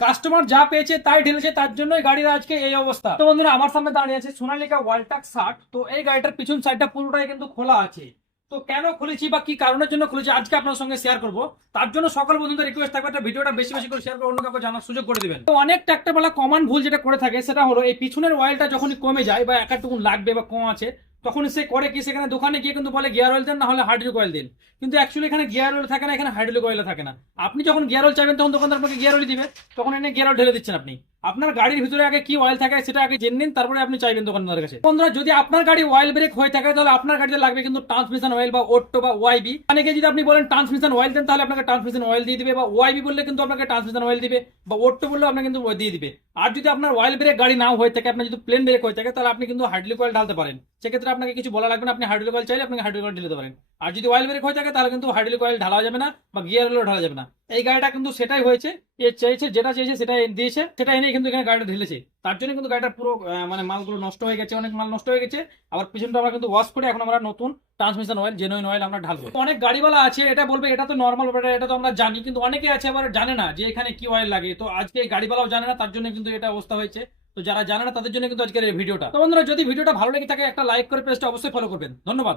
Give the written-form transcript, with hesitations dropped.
Customer যা পেয়েছে তাই ঢেলেছে, তার জন্যই গাড়ির আজকে এই অবস্থা। তো বন্ধুরা, আমার সামনে দাঁড়িয়ে আছে সোনালিকা ওয়ালটাক 60। তো এই গাড়িটার পিছন সাইডটা পুরোটাই কিন্তু খোলা আছে। তো কেন খুলেছি বা কি কারণের জন্য খুলেছি আজকে আপনার সঙ্গে শেয়ার করব। তার জন্য সকল বন্ধুদের রিকোয়েস্ট থাকবে একটা ভিডিওটা বেশি বেশি করে শেয়ার করে অন্য কাউকে জানার সুযোগ করে দিবেন। তো অনেক ট্রাক্টরওয়ালা কমন ভুল যেটা করে থাকে সেটা হলো এই পিছনের অয়েলটা যখনই কমে যায় বা একাটুকুন লাগবে বা কম আছে, তখন সে করে কি সেখানে দোকানে গিয়ে কিন্তু বলে গিয়ার অয়েল দেন, না হলে হাইড্রোলিক অয়েল দিন। কিন্তু অ্যাকচুয়ালি এখানে গিয়ার অয়েল থাকে না, এখানে হাইড্রোলিক অয়েল থাকে না। আপনি যখন গিয়ার অয়েল চাইবেন তখন দোকানদার আপনাকে গিয়ার অয়েল দিবে, তখন এনে গিয়ার অয়েল ঢেলে দিচ্ছেন আপনি। আপনার গাড়ির ভিতরে আগে কি অয়েল থাকে সেটা আগে জেনে নিন, তারপরে আপনি চাইবেন দোকানদারের কাছে। বন্ধুরা, যদি আপনার গাড়ি অয়েল ব্রেক হয়ে থাকে তাহলে আপনার গাড়িতে লাগবে কিন্তু ট্রান্সমিশন অয়েল বা ওট্টো বা ওয়াইবি। অনেকে যদি আপনি বলেন ট্রান্সমিশন অয়েল দেন তাহলে আপনাকে ট্রান্সমিশন অয়েল দিয়ে দিবে, বা ওয়াইবি বললে কিন্তু আপনাকে ট্রান্সমিশন অয়েল দিবে, বা ওট্টো বললে আপনাকে কিন্তু দিয়ে দিবে। আর যদি আপনার অয়েল ব্রেক গাড়ি নাও হয়ে থাকে, আপনার যদি প্লেন ব্রেক হয়ে থাকে, তাহলে আপনি কিন্তু হাইড্রোলিক অয়েল ঢালতে পারেন। সেক্ষেত্রে আপনাকে কিছু বলা লাগবে না, আপনি হাইড্রোলিক অয়েল চাইলে আপনাকে হাইড্রোলিক অয়েল ঢেলে পারেন। আর যদি অয়েল ব্রেক হয়ে থাকে তাহলে কিন্তু হাইড্রোলিক অয়েল ঢালা যাবে না বা গিয়ার অয়েল ঢালা যাবে না। এই গাড়িটা কিন্তু সেটাই হয়েছে, এ চেয়েছে যেটা চেয়েছে সেটা দিয়েছে, সেটা এনে কিন্তু এখানে গাড়িটা ঢেলেছে। তার জন্য কিন্তু গাড়িটা পুরো মানে মালগুলো নষ্ট হয়ে গেছে, অনেক মাল নষ্ট হয়ে গেছে। আবার পিছনটা আমরা কিন্তু ওয়াশ করে এখন আমরা নতুন ট্রান্সমিশন অয়েল, জেনুইন অয়েল আমরা ঢালবো। অনেক গাড়িওয়ালা আছে এটা বলবে এটা তো নর্মাল, এটা তো আমরা জানি, কিন্তু অনেকে আছে আবার জানে না যে এখানে কি অয়েল লাগে। তো আজকে এই গাড়িওয়ালাও জানে না, তার জন্য কিন্তু এটা অবস্থা হয়েছে। তো যারা জানে না তাদের জন্য কিন্তু আজকের এই ভিডিওটা। তো বন্ধুরা, যদি ভিডিওটা ভালো লেগে থাকে একটা লাইক করে পেজটা অবশ্যই ফলো করবেন। ধন্যবাদ।